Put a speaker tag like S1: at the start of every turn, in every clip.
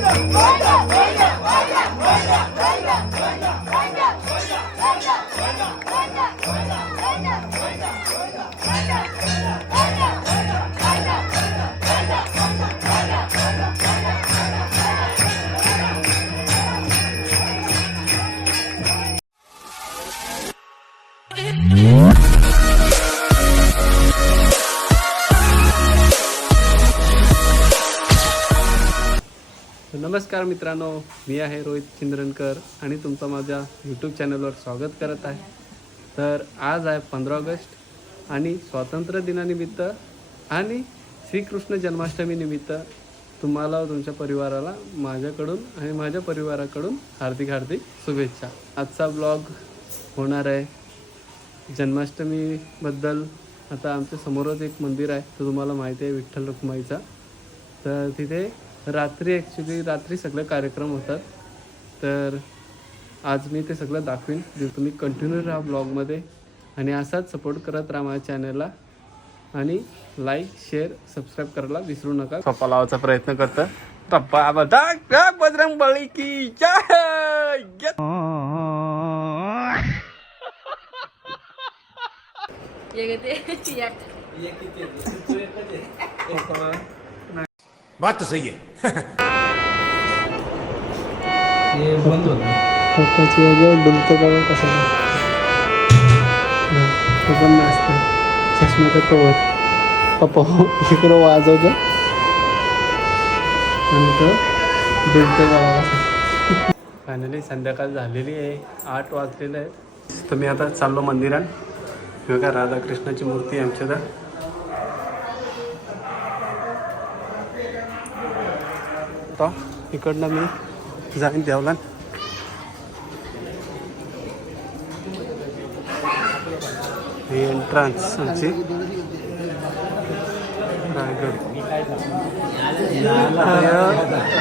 S1: Thunder! नमस्कार मित्रांनो मी आहे रोहित चिंद्रनकर आणि तुमचं माझ्या यूट्यूब चॅनलवर स्वागत करत आहे. तर आज आहे पंधरा ऑगस्ट आणि स्वातंत्र्य दिनानिमित्त आणि श्रीकृष्ण जन्माष्टमीनिमित्त तुम्हाला व तुमच्या परिवाराला माझ्याकडून आणि माझ्या परिवाराकडून हार्दिक हार्दिक शुभेच्छा. आजचा ब्लॉग होणार आहे जन्माष्टमीबद्दल. आता आमच्या समोरच एक मंदिर आहे तो तुम्हाला माहिती आहे विठ्ठल रुक्माईचा. तर तिथे रात्री ॲक्च्युली रात्री सगळे कार्यक्रम होतात. तर आज मी ते सगळं दाखवीन. जे तुम्ही कंटिन्यू राहा ब्लॉगमध्ये आणि असाच सपोर्ट करत राहा माझ्या चॅनलला आणि लाईक शेअर सबस्क्राईब करायला विसरू नका. सोपा लावायचा प्रयत्न करतं टप्पा बदा बजरंग बळी की जय!
S2: ये ते या
S3: बात तो सही है
S4: हे बंद होतं.
S1: पप्पाची वगैरे डुलतो बघा कसं तो पण नाचतं चष्म्याचा कवर. पप्पा हो इकडं वाजवतो आणि तो डुलतो बघा कसं फायनली संध्याकाळ झालेली आहे. आठ वाजलेले आहेत. तर मी आता चाललो मंदिरात. बघा राधाकृष्णाची मूर्ती आहे आमच्या इथं. आता. इकडनं मी जाईन देवला ही एंट्रन्स आमची. रायगड.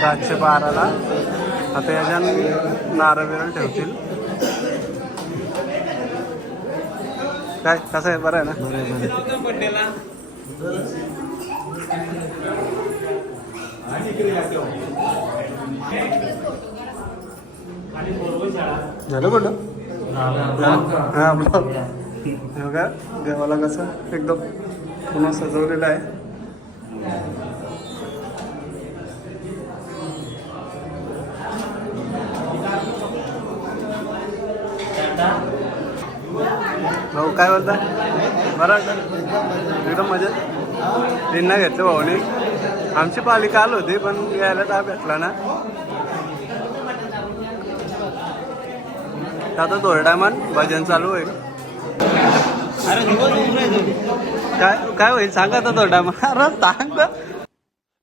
S1: रातशे बाराला. आता याच्या नारळ बिरळ ठेवतील. काय? कसं आहे? बरं आहे ना? झालं कुठं हा ब्लॉग हे बघा देवाला कसं एकदम पुन्हा सजवलेलं आहे. भाऊ काय बोलता? बरं? एकदम मजेत. त्यांना घेतलं भाऊने. आमची पालिका आली होती पण यायला काय भेटला ना. आता थोड्या टायमान भजन चालू होईल. काय काय होईल? सांगा आता थोड्या टायमान अरे सांग.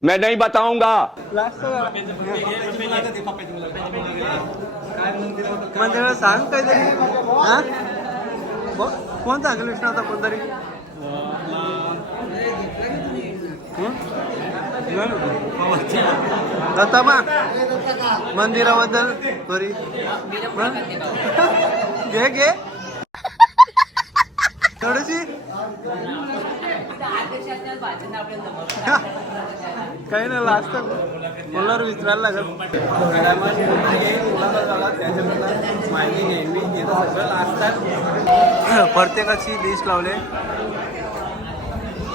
S5: मैं नहीं बताऊंगा।
S1: मंदिराला सांग काहीतरी. हा? ब- कोण सांगेल विष्णू आता कोणतरी? दत्तामा मंदिराबद्दल तरी घे घे. थोडीशी. काही नाही लागतं मुलावर विचारायला लागत प्रत्येकाची लिस्ट लावले.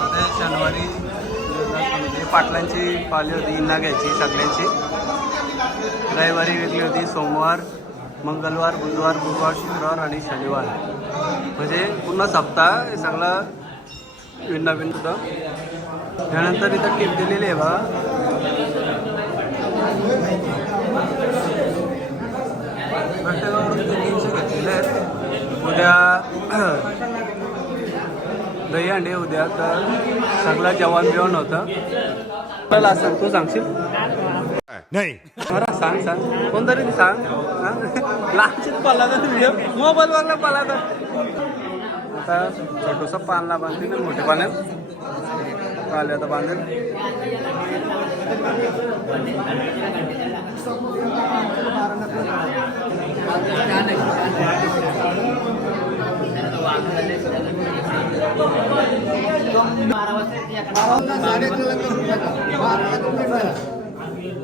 S1: आता शनिवारी पाटलांची पाली होती इन्ना घ्यायची सगळ्यांची. रविवारी वेगळी होती सोमवार मंगळवार बुधवार गुरुवार शुक्रवार आणि शनिवार. म्हणजे पूर्ण सप्ताह हे सगळं विन्ना विन होतं. त्यानंतर इथं टीप दिलेली आहे बघा प्रत्येकाकडून तीनशे घेतलेले आहेत. उद्या दही अंडे उद्या तर सगळं जेवण बिवण होतं. मला सांग तू सांगशील?
S3: नहीं.
S1: बरं सांग सांग. कोणतरी सांग? लहानशीच पडला तर व्हिडिओ मोबाईल वगैरे पडला तर आता छोटंसं पानला बांधतील मोठे पाण्यात. आले आता बांधेल.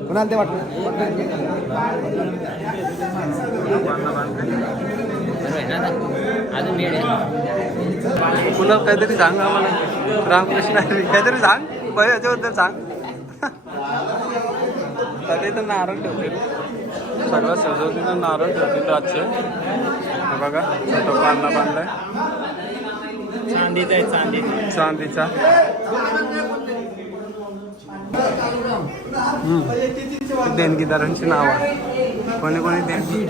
S6: कुणाला ते वाटतं
S1: पुन्हा काहीतरी सांग आम्हाला. रामकृष्ण काहीतरी सांग. पहिले याच्याबद्दल सांग. तर तर नारळ ठेवतील सगळं सजवतीनं नारळ ठेवतील आजचे बघा छोटा पाळणा बांधलाय.
S4: चांदीचा आहे चांदी
S1: चांदीचा. देणगीदारांची नाव आहे कोणी कोणी देणगी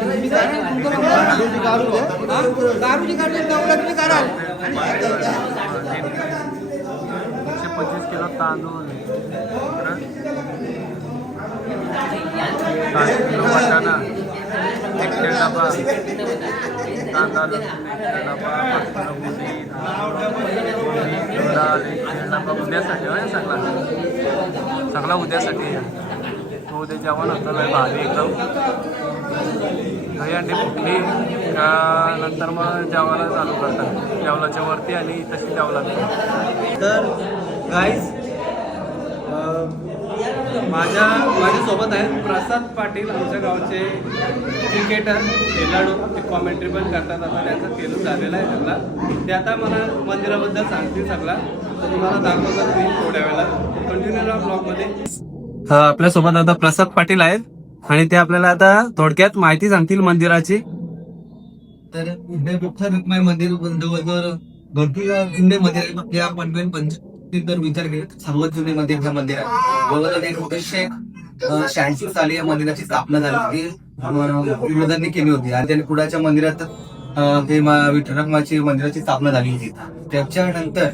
S1: एकशे पंचवीस किलो तांदूळ. सात किलो वाटाणा. एक डबा. डबा उद्यासाठी आहे सगळा सगळा उद्यासाठी तो उद्या जेवण होतं लय भारी एकदम. दही अंडी फुटली. का नंतर मग जेवायला चालू करतात. जेवणाच्या वरती आणि तशी द्यावं लागतं तर गाईज माझ्या माझ्यासोबत आहेत प्रसाद पाटील आमच्या गावचे क्रिकेटर खेळाडू. ते कॉमेंट्री पण करतात. आता त्यांचा खेळून झालेला आहे सगळा. ते आता मला मंदिराबद्दल सांगतील सगळा. तर तुम्हाला दाखवतात मी थोड्या वेळात कंटिन्यू राहा ब्लॉगमध्ये आपल्यासोबत आता प्रसाद पाटील आहेत. आणि ते आपल्याला आता थोडक्यात माहिती सांगतील मंदिराची.
S6: तर इथे विठ्ठल रुक्माई मंदिर जवळजवळ भरपूर मंदिर आहे या पंचवीस विचार केला. सर्वात जुने मंदिर हे मंदिर आहे. जवळजवळ एकोणीसशे शहाऐंशी साली या मंदिराची स्थापना झाली होती. विरोधांनी केली होती. आणि त्यांनी पुढाच्या मंदिरात ते विठ्ठलमाची मंदिराची स्थापना झाली होती त्याच्यानंतर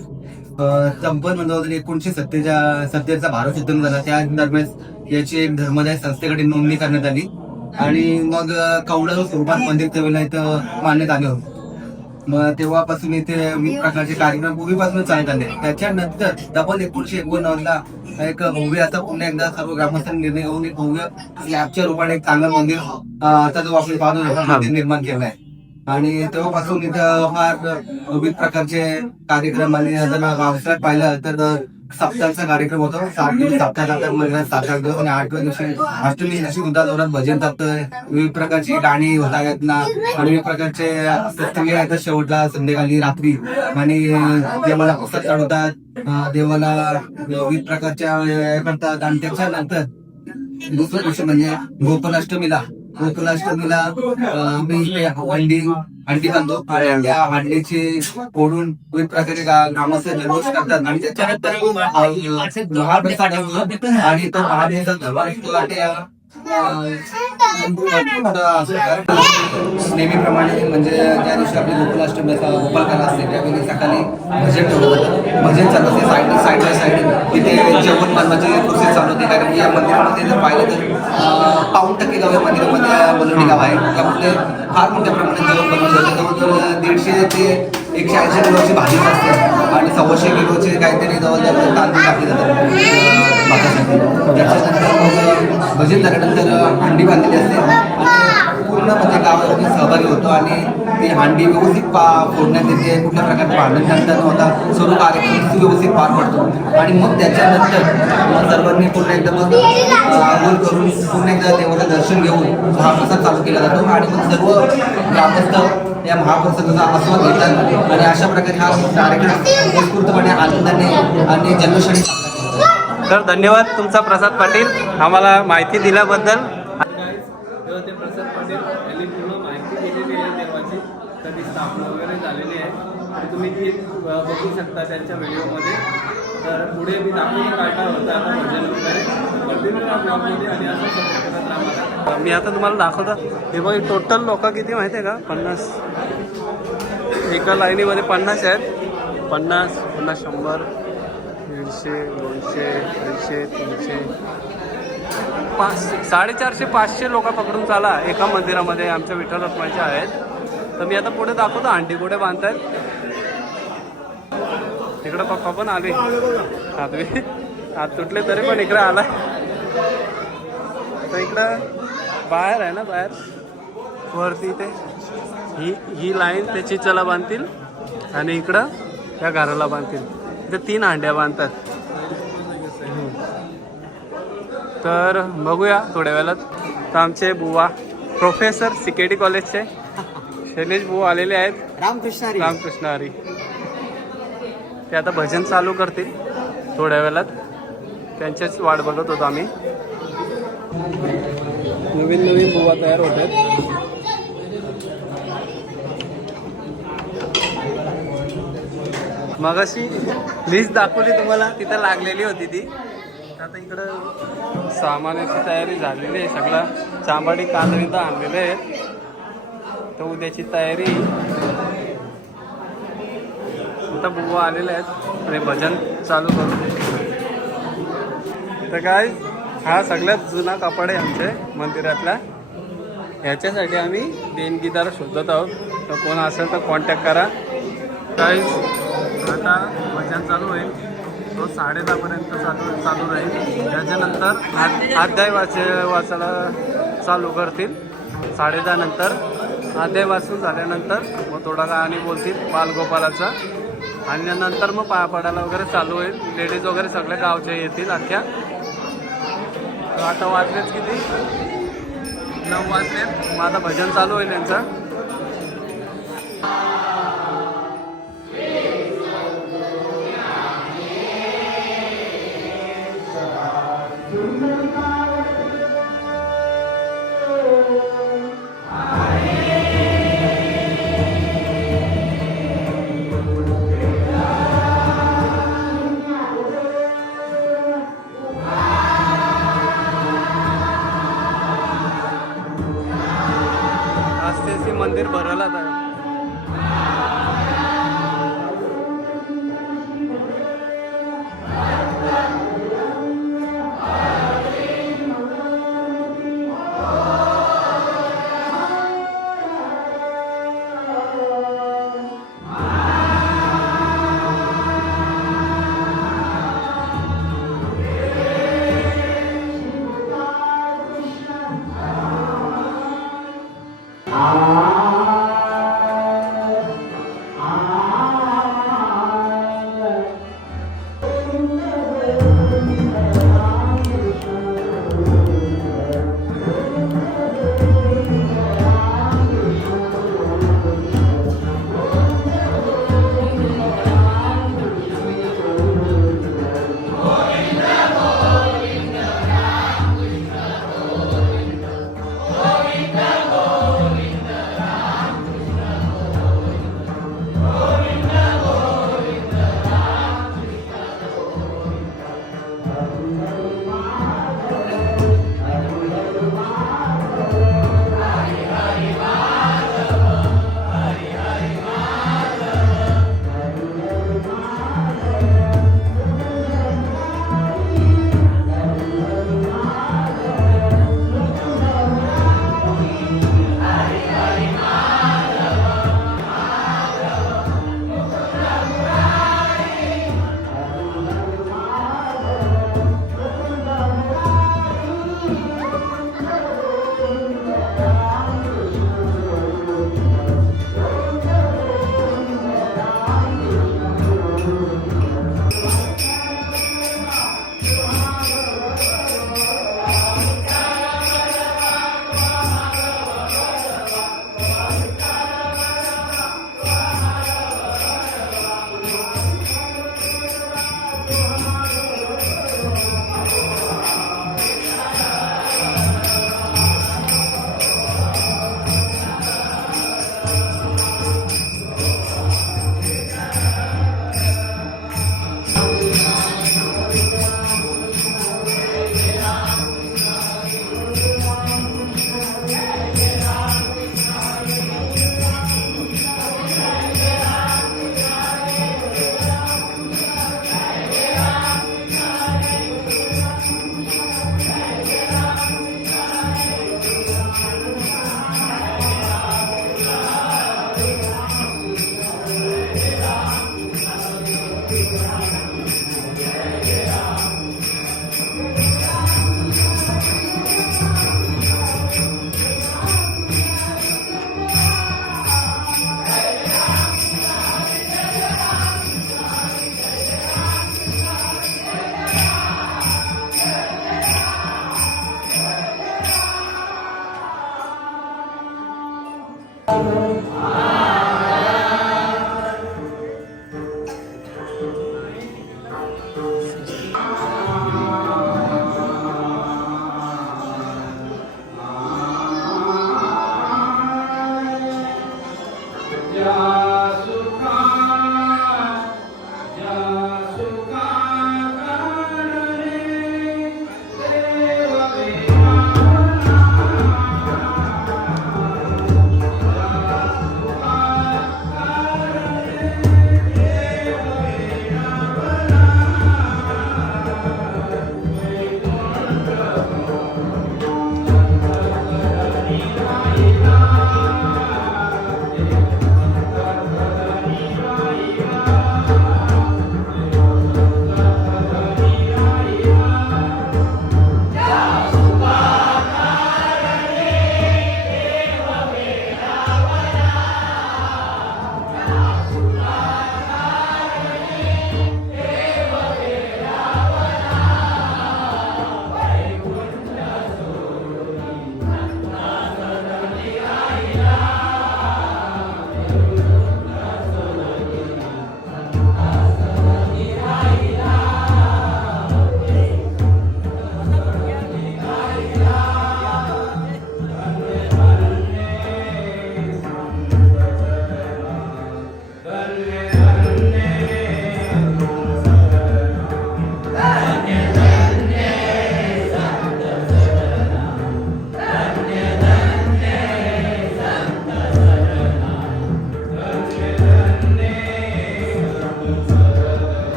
S6: अं, चंपन एकोणीशे सत्तेच्या सत्तेचा भारत युद्ध झाला. त्या दरम्यान याची एक धर्मदाय संस्थेकडे नोंदणी करण्यात आली. आणि मग कवडा स्वरूपात मंदिर त्यावेळेला इथं मानण्यात आले होते. मग तेव्हापासून इथे विविध प्रकारचे कार्यक्रम पूर्वीपासून चालत आले. त्याच्यानंतर डबल एकोणीशे एकोणनव्वदला एक भव्य आता पुन्हा एकदा सर्व ग्रामस्थांनी निर्णय घेऊन एक भव्य स्लॅबच्या रूपाने एक चांगलं मंदिर आता जो आपण पाहतो मंदिर निर्माण केलाय. आणि तेव्हापासून इथं फार विविध प्रकारचे कार्यक्रम आणि जर पाहिलं तर सप्ताहाचा कार्यक्रम होतो. सात दिवस सप्ताह जातात महिन्यात म्हणजे सात आठ दिवस आणि आठव्या दिवशी अष्टमी दिवशी सुद्धा जोरात भजन जातं विविध प्रकारची गाणी होतात ना आणि विविध प्रकारचे सत्संगी आहेत शेवटला संध्याकाळी रात्री. आणि देवाला प्रसाद चढवतात देवाला विविध प्रकारच्या हे करतात. आणि त्याच्यानंतर दुसरं गोष्ट म्हणजे गोकुलाष्टमीला गोकुलाष्टमीला आम्ही इथे हंडी बांधतो आणि त्या हंडीची फोडून विविध प्रकारे ग्रामस्थ जल्लोष करतात. आणि त्याच्यानंतर. आणि तो महाप्रसाद दरबार नेहमीप्रमाणे म्हणजे ज्या दिवशी आपली गोकुलाष्टमी असा गोपालकाला असते त्यावेळी सकाळी भजन ठेवलं जातं भजन चालू असते साईड साईड बाय साईड तिथे जेवण बनवायची प्रोसेस चालू होते. कारण की या मंदिरामध्ये जर पाहिलं तर पाऊन टक्के गाव या मंदिरामध्ये बनवणी गाव आहे. त्यामुळे फार मोठ्या प्रमाणात जेवण बनवलं जातं. जवळजवळ दीडशे ते एकशे ऐंशी किलोची भाजी असते. आणि सव्वाशे किलोचे काहीतरी जवळजवळ तांदूळ टाकले जातात. भातासाठी त्याच्यानंतर मग भजन झाल्यानंतर हंडी बांधलेली असते. पूर्णपणे पूर्ण म्हणजे गावामध्ये सहभागी होतो आणि ती हांडी व्यवस्थित पा फोडण्यात येते. कुठल्या प्रकारचे भांडण करता न होता सर्व कार्यक्रम व्यवस्थित पार पडतो. आणि मग त्याच्यानंतर मग सर्वांनी पुन्हा एकदा मग आंघोळ करून पुन्हा एकदा देवाचं दर्शन घेऊन महाप्रसाद चालू केला जातो. आणि मग सर्व ग्रामस्थ या महाप्रसादाचा आस्वाद घेतात. आणि अशा प्रकारे हा कार्यक्रम उत्स्फूर्तपणे आनंदाने आणि जल्लोषाने
S1: तर धन्यवाद तुमचा प्रसाद पाटील. आम्हाला माहिती दिल्याबद्दल. तेव्हा ते प्रसाद पाटील यांनी पूर्ण माहिती दिलेली आहे देवाची कधी स्थापना वगैरे झालेली आहे आणि तुम्ही ती बघू शकता त्यांच्या व्हिडिओमध्ये तर पुढे मी दाखवून काय होता आता भजन वगैरे कंटिन्यू ब्लॉगमध्ये आणि असं करत राहा मी आता तुम्हाला दाखवतो. हे बघ टोटल लोक किती माहिती आहे का? पन्नास. एका लाईनीमध्ये पन्नास आहेत. पन्नास पन्नास शंभर. दीडशे दोनशे अडीचशे तीनशे. पाच साडेचारशे पाचशे लोक पकडून चाला. एका मंदिरामध्ये आमच्या विठ्ठल रखमाचे आहेत. तर मी आता पुढे दाखवतो. आंटी कुठे बांधतायत? तिकडं पप्पा पण आले हातवी हात तुटले तरी पण इकडे आला तर इकडं बाहेर आहे ना बाहेर? वरती ते. ही ही लाईन त्याची चला बांधतील आणि इकडं त्या घराला बांधतील. इथे तीन हांड्या बांधतात. तर बघूया थोड्या वेळात. तर आमचे बुवा प्रोफेसर सिकेटी कॉलेजचे शैलेश बुवा आलेले आहेत.
S6: रामकृष्ण
S1: रामकृष्ण हरी. ते आता भजन चालू करतील थोड्या वेळात. त्यांचीच वाट बघत होतो आम्ही. नवीन नवीन बुवा तयार होत आहेत. मगाशी लिस्ट दाखवली तुम्हाला तिथं लागलेली होती ती. आता इकडं सामानाची तयारी झालेली आहे सगळं. चांबाडी कांदळीत आणलेले आहेत. तर उद्याची तयारी. आता बुवा आलेले आहेत आणि भजन चालू करू. तर काय हा सगळ्यात जुना कापड आहे आमचे मंदिरातला. ह्याच्यासाठी आम्ही देणगीदार शोधत आहोत. तर कोण असेल तर कॉन्टॅक्ट करा. काय आता भजन चालू होईल. तो साडे दहापर्यंत चालू चालू राहील. त्याच्यानंतर आ- अध्याय वाच वाचायला चालू करतील. साडे नंतर. अध्याय वाचून झाल्यानंतर मग थोडा आणि बोलतील बालगोपालाचा. आणि नंतर मग पाया पडायला वगैरे चालू होईल. लेडीज वगैरे सगळे गावच्या येतील अख्ख्या. तर आता वाजलेच किती? नऊ वाजलेत मग आता भजन चालू होईल यांचं.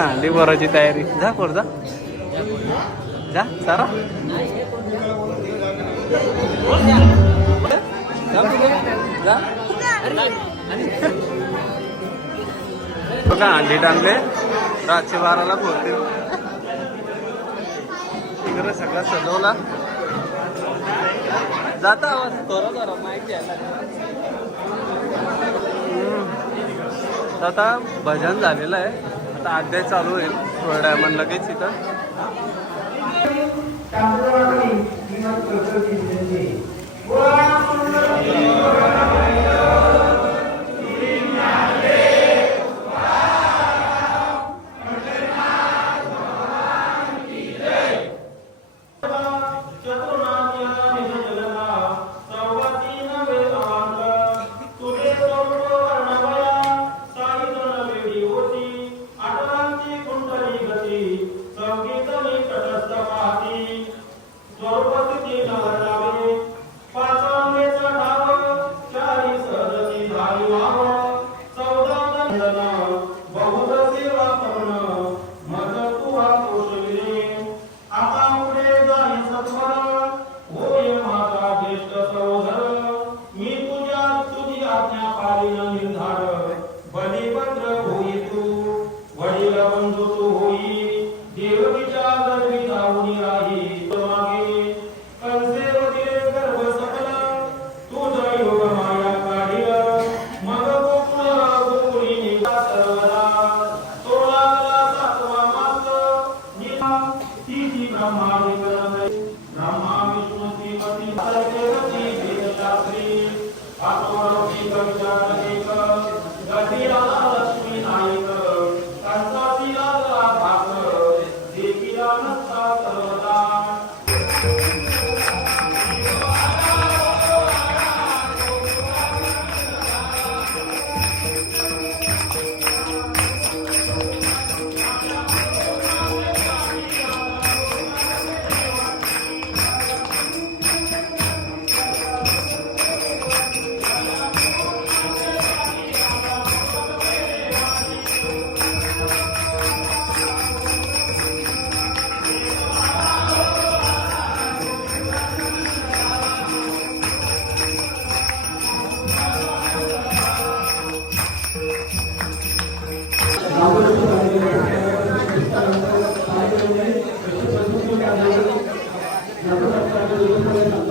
S1: हांडी भरायची तयारी. जा कोर जा. जा सारा. बघा अंडी टांगले. रातशे बाराला फोडतील तिकडे सगळा सजवला. जाता आवाज. थोडा थोडा. माहिती आहे आता भजन झालेलं आहे. आता अध्याय चालू होईल थोड्या टायमान लगेच इथं
S7: Thank you.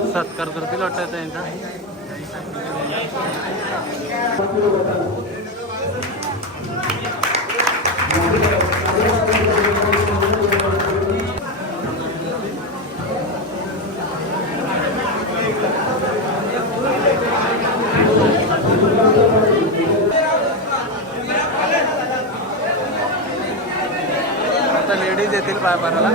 S1: सत्कार करतील वाटत त्यांचा. आता लेडीज येतील पाय पाराला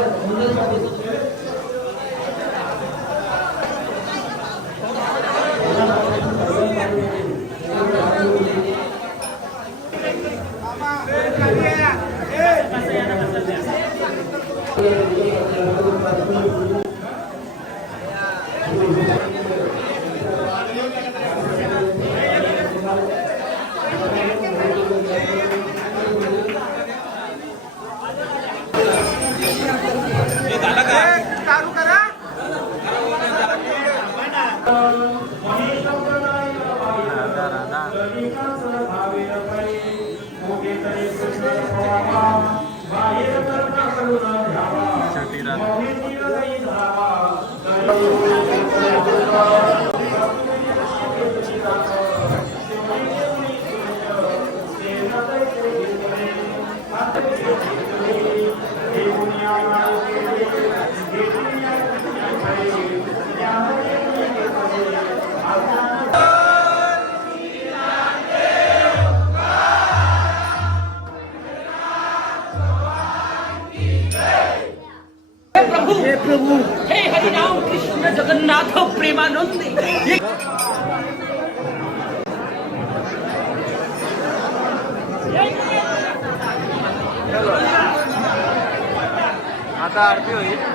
S1: आता आरती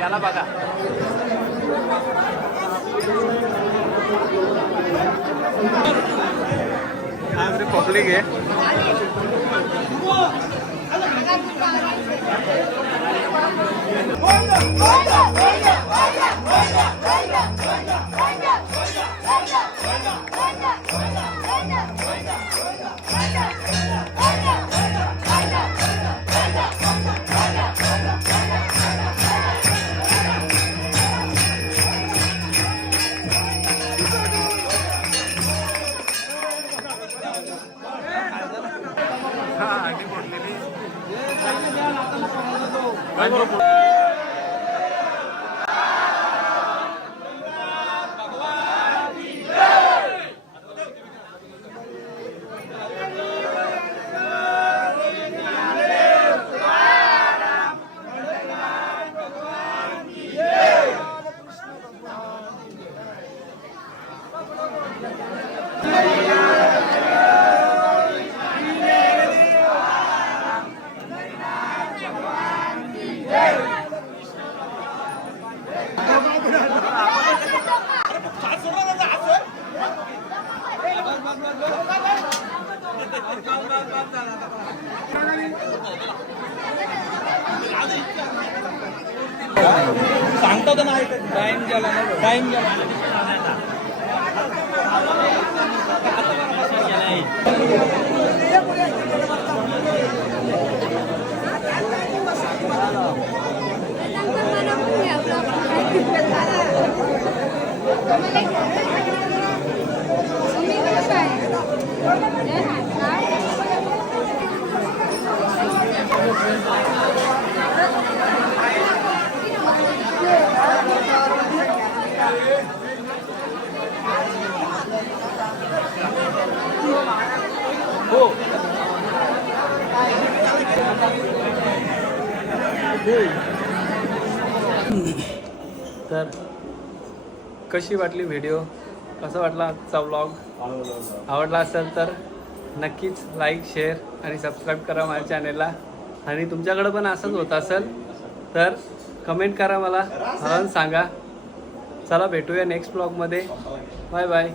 S1: याला बघा. पब्लिक आहे. 걸어보 कशी वाटली व्हिडिओ कसा वाटला आजचा व्लॉग आवडला असेल तर नक्कीच लाईक शेअर आणि सबस्क्राईब करा माझ्या चॅनेलला आणि तुमच्याकडं पण असंच होत असेल तर कमेंट करा मला. मला सांगा. चला भेटूया नेक्स्ट ब्लॉगमध्ये बाय बाय